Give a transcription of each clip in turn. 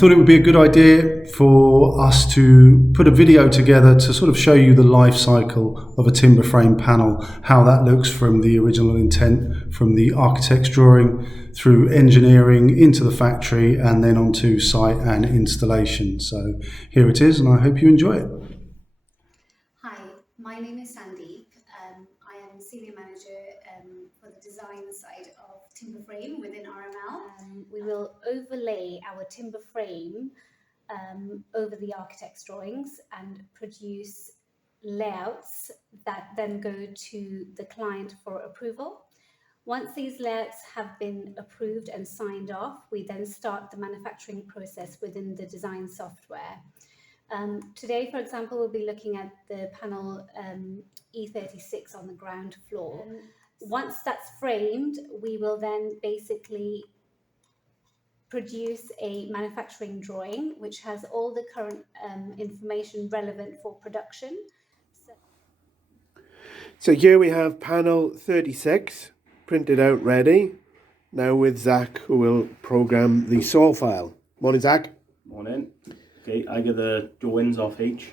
thought it would be a good idea for us to put a video together to sort of show you the life cycle of a timber frame panel, how that looks from the original intent, from the architect's drawing, through engineering into the factory, and then onto site and installation. So here it is, and I hope you enjoy it. Hi, my name is Sandeep. I am Senior Manager for the design side of timber frame within RML. We will overlay our timber frame over the architect's drawings and produce layouts that then go to the client for approval. Once these layouts have been approved and signed off, we then start the manufacturing process within the design software. Today, for example, we'll be looking at the panel E36 on the ground floor. Once that's framed, we will then basically produce a manufacturing drawing which has all the current information relevant for production. So here we have panel 36 printed out ready. Now with Zach, who will program the saw file. Morning, Zach. Morning. Okay, I get the drawings off H,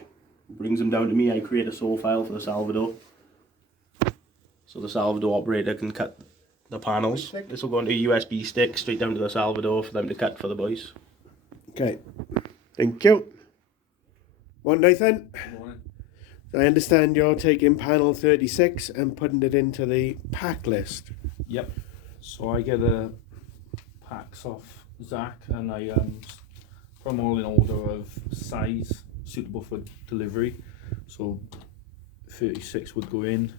brings them down to me. I create a saw file for the Salvador, so the Salvador operator can cut the panels. This will go into a USB stick straight down to the Salvador for them to cut for the boys. Okay, thank you. Morning, Nathan. Morning. I understand you're taking panel 36 and putting it into the pack list. Yep. So I get the packs off Zach and I put them all in order of size suitable for delivery. So 36 would go in.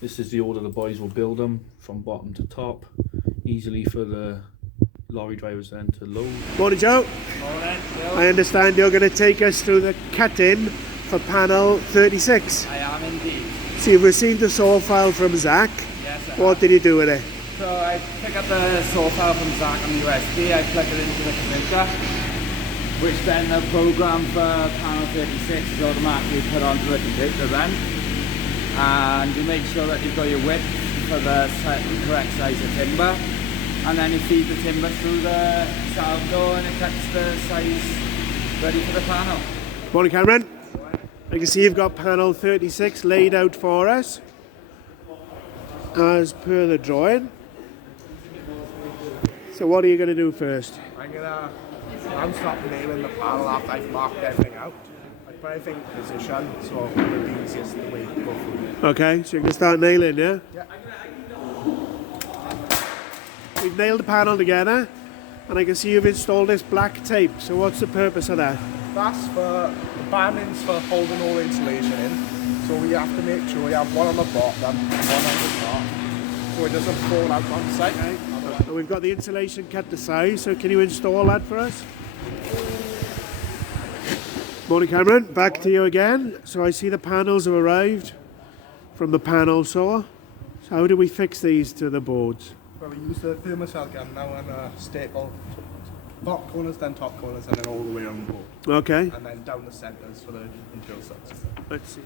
This is the order the boys will build them from bottom to top, easily for the lorry drivers then to load. Morning, Joe. Morning, Bill. I understand you're going to take us through the cut-in for panel 36. I am indeed. So you've received a saw file from Zach. Yes, I What have. did you do with it? So I pick up the saw file from Zach on the USB, I plug it into the computer, which then the program for panel 36 is automatically put onto the computer then. And you make sure that you've got your width for the correct size of timber. And then you feed the timber through the Salvador and it cuts the size ready for the panel. Morning, Cameron. I can see you've got panel 36 laid out for us as per the drawing. So what are you going to do first? I'm stop nailing the panel after I've marked everything out. I put everything in position, so it'll be the easiest way to go through. Okay, so you can start nailing, yeah? Yeah. We've nailed the panel together, and I can see you've installed this black tape. So what's the purpose of that? That's for the bandings for holding all the insulation in. So we have to make sure we have one on the bottom, one on the top, so it doesn't fall out on site. Okay. So we've got the insulation cut to size, so can you install that for us? Morning, Cameron. Back to you again. So I see the panels have arrived from the panel saw. So how do we fix these to the boards? Well, we use the thermocell gun now and staple top corners, then top corners, and then all the way around the board. Okay. And then down the centres for the internal sides. Let's see.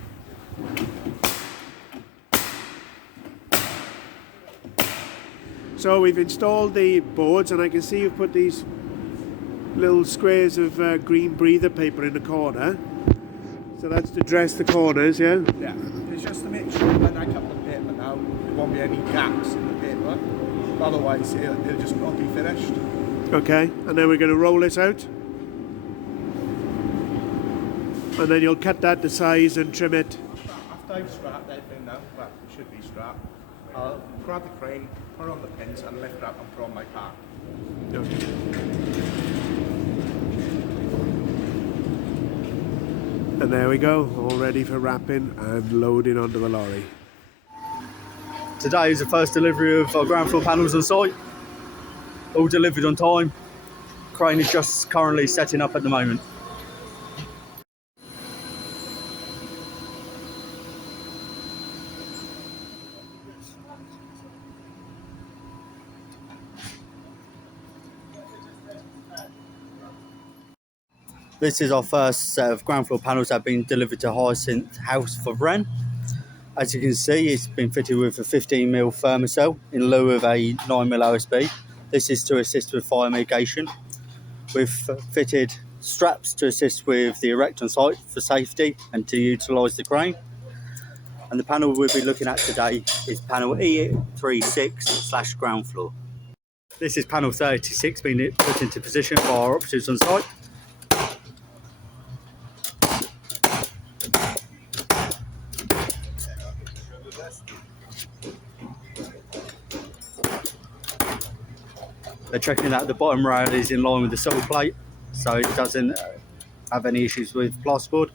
So we've installed the boards, and I can see you've put these little squares of green breather paper in the corner. So that's to dress the corners, yeah? Yeah, it's just to make sure when I cut the paper now, there won't be any gaps in the paper. Otherwise, it'll just not be finished. Okay, and then we're going to roll this out. And then you'll cut that to size and trim it. After I've strapped everything now, well, it should be strapped, I'll grab the crane, put on the pins and lift it up and put on my car. Okay. And there we go, all ready for wrapping and loading onto the lorry. Today is the first delivery of our ground floor panels on site. All delivered on time. Crane is just currently setting up at the moment. This is our first set of ground floor panels that have been delivered to Hyacinth House for Wren. As you can see, it's been fitted with a 15mm thermocell in lieu of a 9mm OSB. This is to assist with fire mitigation. We've fitted straps to assist with the erect on site for safety and to utilise the crane. And the panel we'll be looking at today is panel E36/ground floor. This is panel 36 being put into position by our operatives on site. They're checking that the bottom rail is in line with the sole plate, so it doesn't have any issues with plasterboard.